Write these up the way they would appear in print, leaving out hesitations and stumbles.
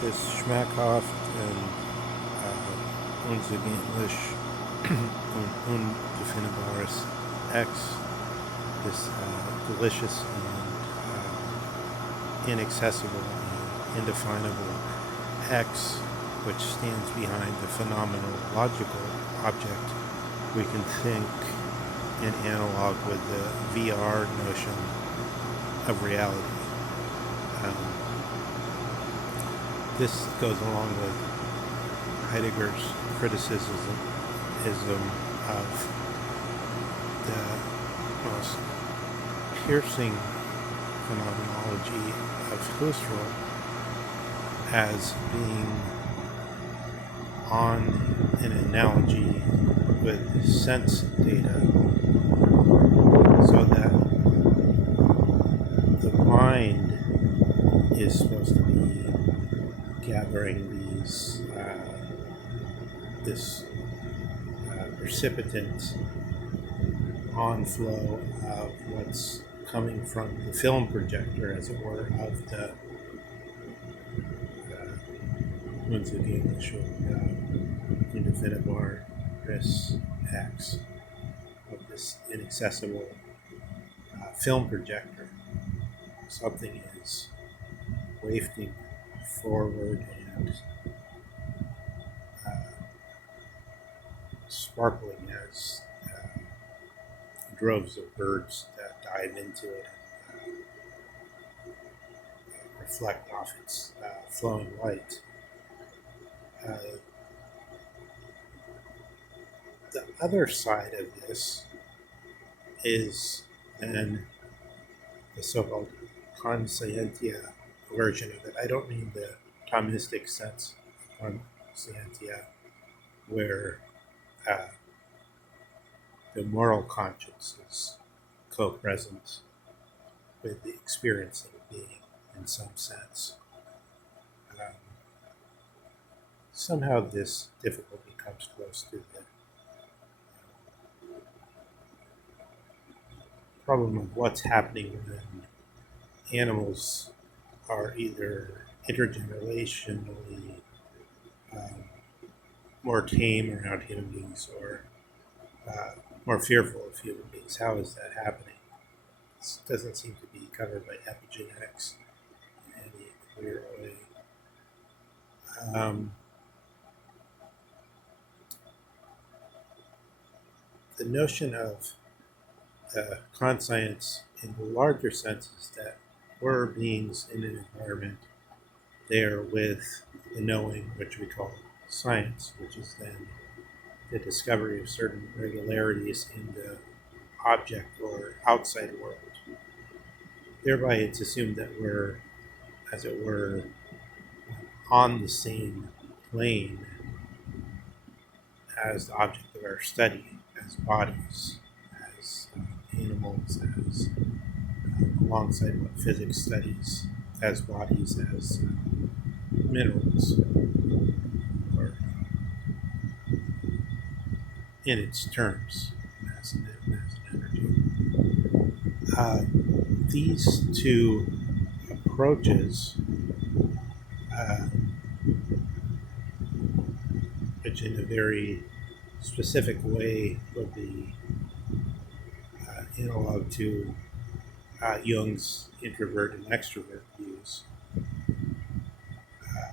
this Schmackhoff and unzugänglich und undefinbares X, this delicious and inaccessible and indefinable X, which stands behind the phenomenological object, we can think in analog with the VR notion of reality. This goes along with Heidegger's criticism of the most piercing phenomenology of Husserl as being on an analogy with sense data, so that the mind is supposed to be gathering this precipitant onflow of what's coming from the film projector, as it were, of the unzugängliche undefinbar Chris X, of this inaccessible film projector. Something is wafting forward and sparkling as droves of birds that dive into it and reflect off its flowing light. The other side of this is then the so-called conscientia version of it. I don't mean the Thomistic sense of conscientia, where the moral conscience is co-present with the experiencing being in some sense. Somehow this difficulty comes close to the problem of what's happening when animals are either intergenerationally more tame around human beings or more fearful of human beings. How is that happening? This doesn't seem to be covered by epigenetics in any clear way. The notion of conscience in the larger sense is that we're beings in an environment there with the knowing, which we call science, which is then the discovery of certain regularities in the object or outside world. Thereby, it's assumed that we're, as it were, on the same plane as the object of our study, as bodies, as animals, as alongside what physics studies as bodies, as minerals, or in its terms, mass and energy. These two approaches, which in a very specific way would be analog to Jung's introvert and extrovert views,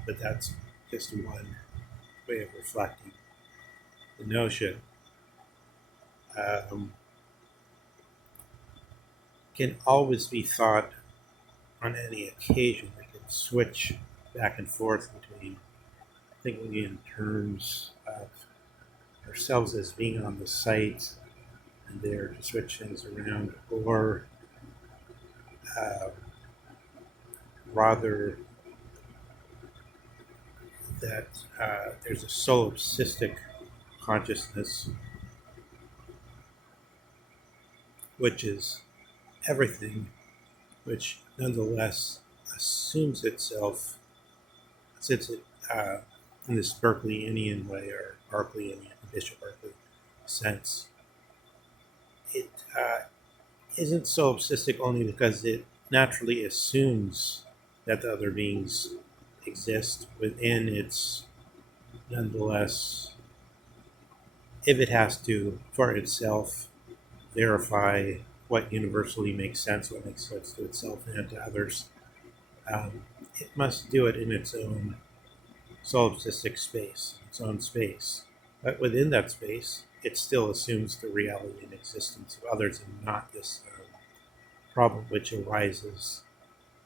but that's just one way of reflecting the notion. Can always be thought on any occasion. We can switch back and forth between thinking in terms of ourselves as being on the site and there to switch things around, or rather that there's a solipsistic consciousness, which is everything, which nonetheless assumes itself, since it in this Berkeleyanian way, or Berkeleyanian, Bishop Berkeley sense, it isn't solipsistic only because it naturally assumes that the other beings exist within its, nonetheless, if it has to, for itself, verify what universally makes sense, what makes sense to itself and to others, it must do it in its own solipsistic space, its own space. But within that space, it still assumes the reality and existence of others and not this problem which arises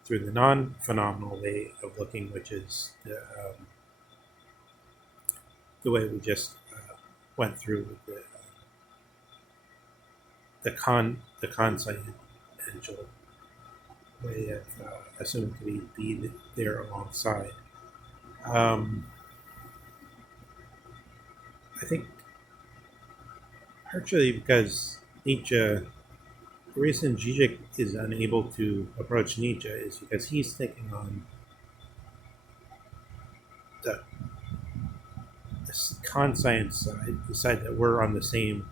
through the non-phenomenal way of looking, which is the way we just went through with the consciential way of assuming to be there alongside. I think partially because Nietzsche, the reason Zizek is unable to approach Nietzsche is because he's thinking on the conscience side, the side that we're on the same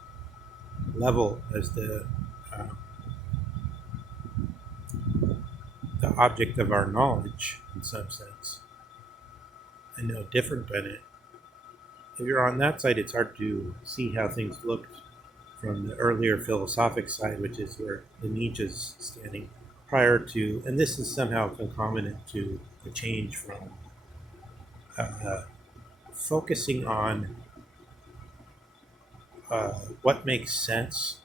level as the object of our knowledge in some sense, and no different than it. If you're on that side, it's hard to see how things looked from the earlier philosophic side, which is where the Nietzsche's standing prior to, and this is somehow concomitant to the change from focusing on what makes sense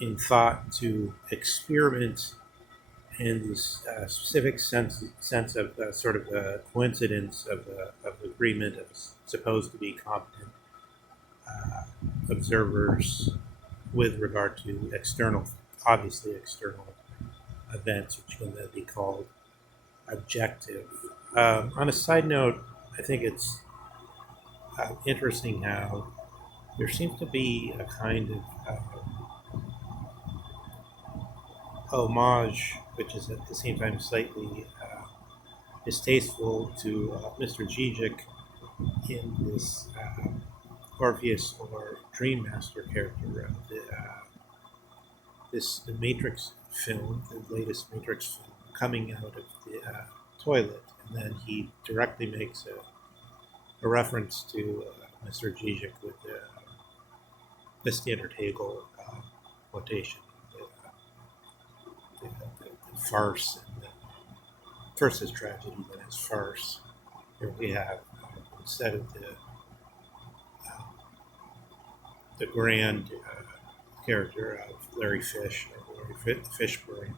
in thought to experiment in this specific sense of sort of a coincidence of agreement of supposed to be competent observers with regard to obviously external events, which can then be called objective. On a side note, I think it's interesting how there seems to be a kind of homage, which is at the same time slightly distasteful to Mr. Zizek in this Orpheus or Dream Master character of the Matrix film, the latest Matrix film, coming out of the toilet, and then he directly makes a reference to Mr. Zizek with the standard Hegel quotation, the farce, and first is tragedy, then is farce. Here we have, instead of the grand character of Larry Fish or Larry Fishburne,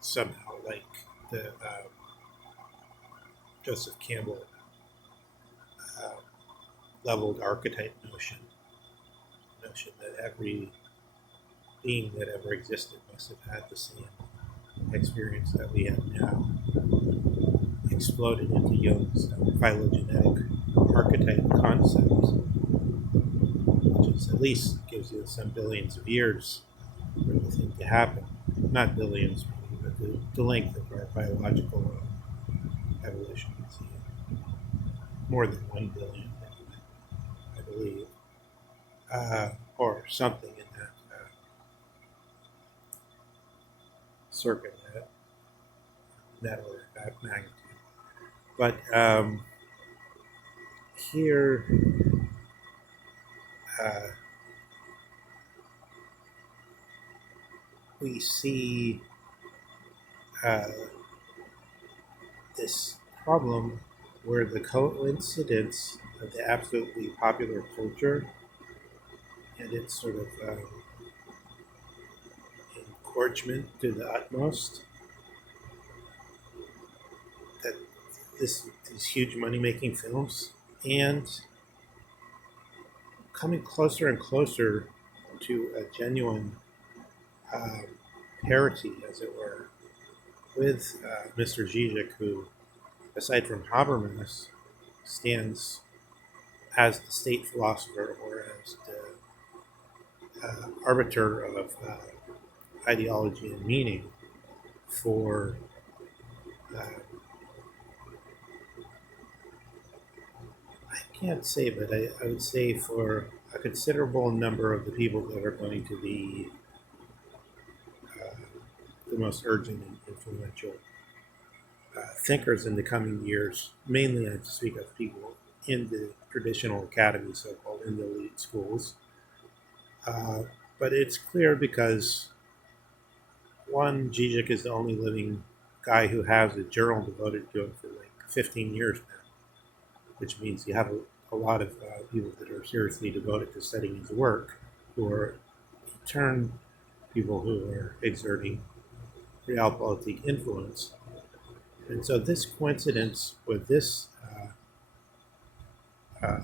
somehow like the Joseph Campbell leveled archetype notion that every being that ever existed must have had the same experience that we have now, exploded into Jung's phylogenetic archetype concept, which is at least gives you some billions of years for the thing to happen. Not billions, but the length of our biological evolution is more than 1 billion, I believe, or something in that circuit, that order, that magnitude. But here, we see this problem where the coincidence of the absolutely popular culture and its sort of encouragement to the utmost, that these huge money-making films, and coming closer and closer to a genuine parity, as it were, with Mr. Zizek, who, aside from Habermas, stands as the state philosopher or as the arbiter of ideology and meaning for I can't say, but I would say for a considerable number of the people that are going to be the most urgent and influential thinkers in the coming years, mainly I speak of people in the traditional academy, so-called in the elite schools. Uh, but it's clear because one, Zizek is the only living guy who has a journal devoted to him for like 15 years now, which means you have a lot of people that are seriously devoted to studying his work, who are in turn people who are exerting realpolitik influence. And so this coincidence with this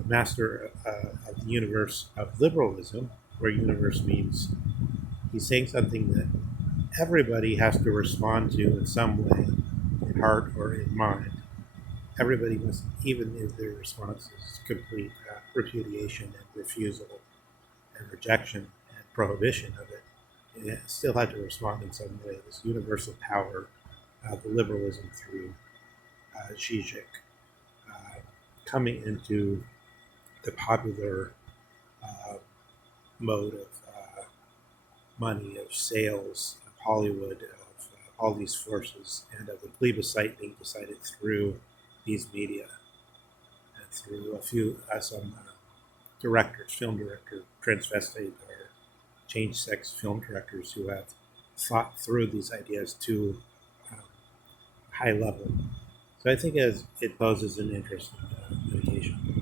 master of the universe of liberalism, where universe means he's saying something that everybody has to respond to in some way, in heart or in mind. Everybody must, even if their response is complete repudiation and refusal and rejection and prohibition of it, it still had to respond in some way. This universal power of the liberalism through Zizek uh, coming into the popular uh, mode of money, of sales, of Hollywood, of all these forces, and of the plebiscite being decided through these media and through a few some directors, film director, transvestite or change sex film directors who have thought through these ideas to um, high level. So I think as it poses an interesting meditation.